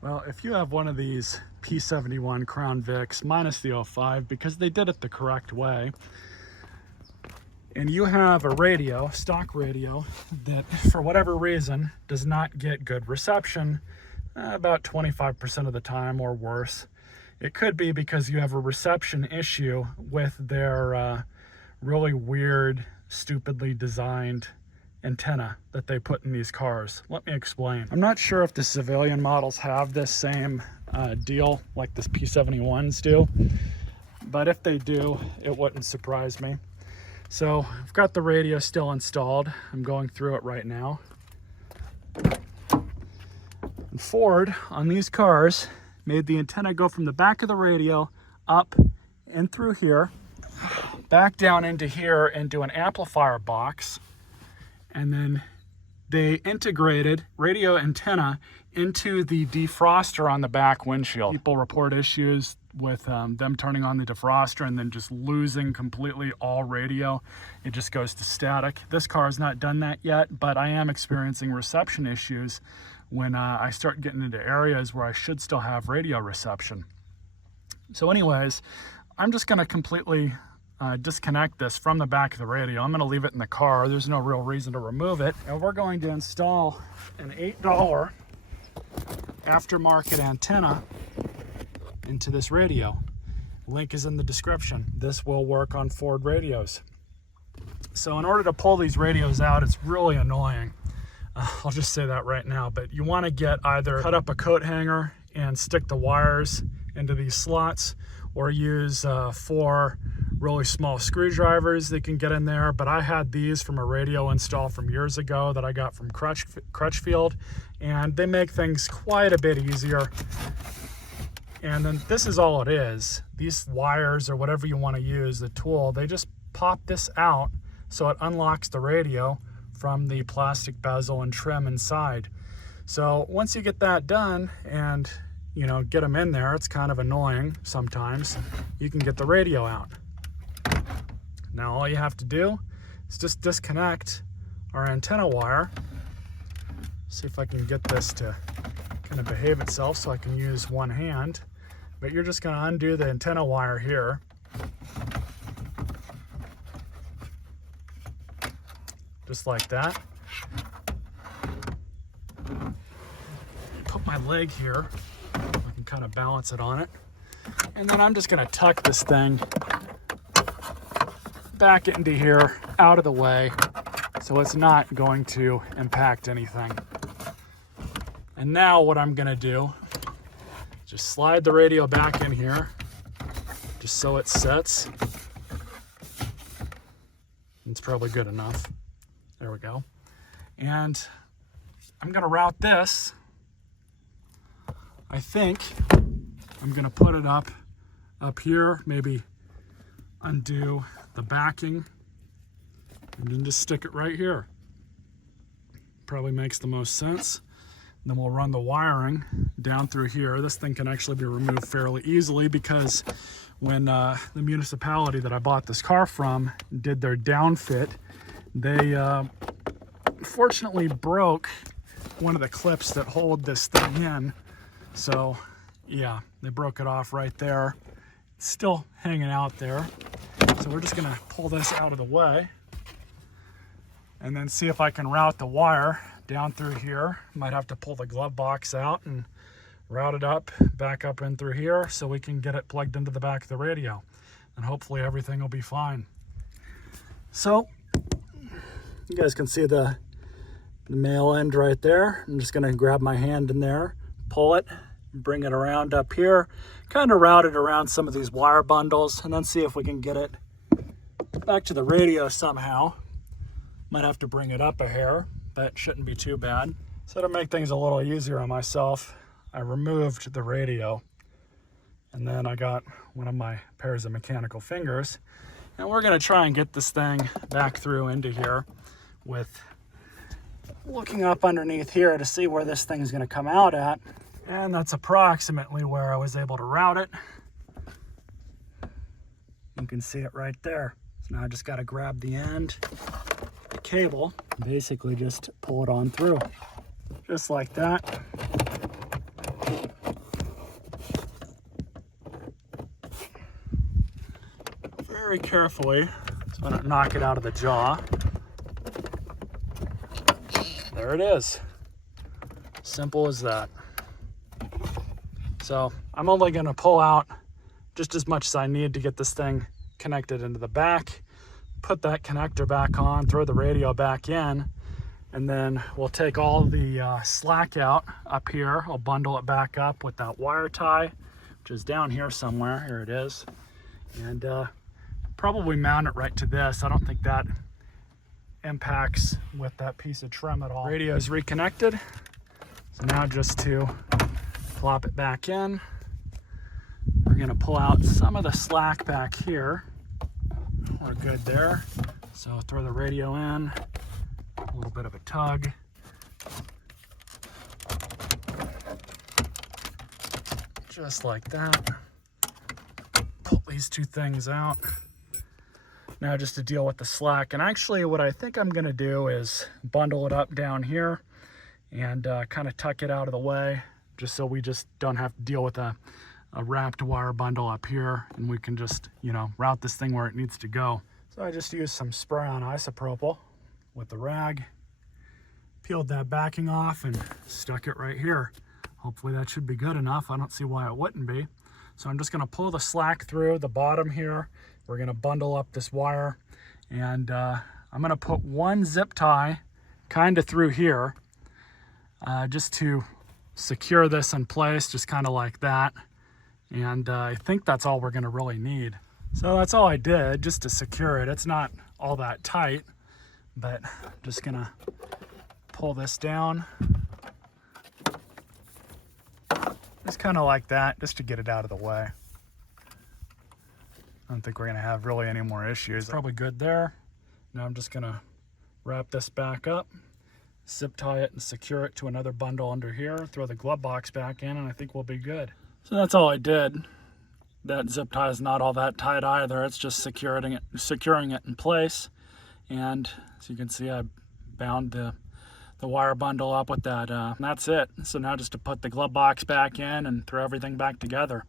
Well, if you have one of these P71 Crown Vics minus the 05, because they did it the correct way, and you have a radio, stock radio, that for whatever reason does not get good reception about 25% of the time or worse, it could be because you have a reception issue with their really weird, stupidly designed antenna that they put in these cars. Let me explain. I'm not sure if the civilian models have this same deal like this P71s do, but if they do, it wouldn't surprise me. So I've got the radio still installed. I'm going through it right now. And Ford, on these cars, made the antenna go from the back of the radio up and through here, back down into here into an amplifier box, and then they integrated radio antenna into the defroster on the back windshield. People report issues with them turning on the defroster and then just losing completely all radio. It just goes to static. This car has not done that yet, but I am experiencing reception issues when I start getting into areas where I should still have radio reception. So anyways, I'm just gonna completely disconnect this from the back of the radio. I'm going to leave it in the car. There's no real reason to remove it. And we're going to install an $8 aftermarket antenna into this radio. Link is in the description. This will work on Ford radios. So in order to pull these radios out, it's really annoying. I'll just say that right now, but you want to get either cut up a coat hanger and stick the wires into these slots, or use 4 really small screwdrivers that can get in there. But I had these from a radio install from years ago that I got from Crutchfield, and they make things quite a bit easier. And then this is all it is. These wires, or whatever you want to use, the tool, they just pop this out so it unlocks the radio from the plastic bezel and trim inside. So once you get that done and get them in there, it's kind of annoying sometimes, you can get the radio out. Now all you have to do is just disconnect our antenna wire. See if I can get this to kind of behave itself so I can use one hand. But you're just going to undo the antenna wire here. Just like that. Put my leg here. I can kind of balance it on it. And then I'm just going to tuck this thing back into here, out of the way, so it's not going to impact anything. And now what I'm going to do, just slide the radio back in here, just so it sets. It's probably good enough. There we go. And I'm going to route this. I think I'm going to put it up here, maybe undo the backing, and then just stick it right here. Probably makes the most sense. And then we'll run the wiring down through here. This thing can actually be removed fairly easily, because when the municipality that I bought this car from did their downfit, they fortunately broke one of the clips that hold this thing in. So yeah, they broke it off right there. It's still hanging out there. So we're just gonna pull this out of the way and then see if I can route the wire down through here. Might have to pull the glove box out and route it up, back up in through here, so we can get it plugged into the back of the radio. And hopefully everything will be fine. So you guys can see the male end right there. I'm just gonna grab my hand in there, pull it, bring it around up here, kind of route it around some of these wire bundles, and then see if we can get it back to the radio somehow. Might have to bring it up a hair, but shouldn't be too bad. So to make things a little easier on myself, I removed the radio, and then I got one of my pairs of mechanical fingers, and we're gonna try and get this thing back through into here with looking up underneath here to see where this thing is gonna come out at. And that's approximately where I was able to route it. You can see it right there. So now I just gotta grab the end, the cable, and basically just pull it on through. Just like that. very carefully so I don't knock it out of the jaw. There it is. Simple as that. So I'm only going to pull out just as much as I need to get this thing connected into the back, put that connector back on, throw the radio back in, and then we'll take all the slack out up here. I'll bundle it back up with that wire tie, which is down here somewhere. Here it is. And probably mount it right to this. I don't think that impacts with that piece of trim at all. Radio is reconnected. So now just to plop it back in, we're going to pull out some of the slack back here. We're good there. So throw the radio in, a little bit of a tug. Just like that. Pull these two things out. Now just to deal with the slack. And actually what I think I'm going to do is bundle it up down here and kind of tuck it out of the way, just so we just don't have to deal with a wrapped wire bundle up here, and we can just, you know, route this thing where it needs to go. So I just used some spray on isopropyl with the rag, peeled that backing off and stuck it right here. Hopefully that should be good enough. I don't see why it wouldn't be. So I'm just going to pull the slack through the bottom here. We're going to bundle up this wire, and I'm going to put one zip tie kind of through here just to secure this in place, just kind of like that. And I think that's all we're going to really need. So that's all I did, just to secure it. It's not all that tight, but I'm just going to pull this down. Just kind of like that, just to get it out of the way. I don't think we're going to have really any more issues. It's probably good there. Now I'm just going to wrap this back up, zip tie it and secure it to another bundle under here, throw the glove box back in, and I think we'll be good. So that's all I did. That zip tie is not all that tight either. It's just securing it in place. And as you can see, I bound the wire bundle up with that. And that's it. So now just to put the glove box back in and throw everything back together.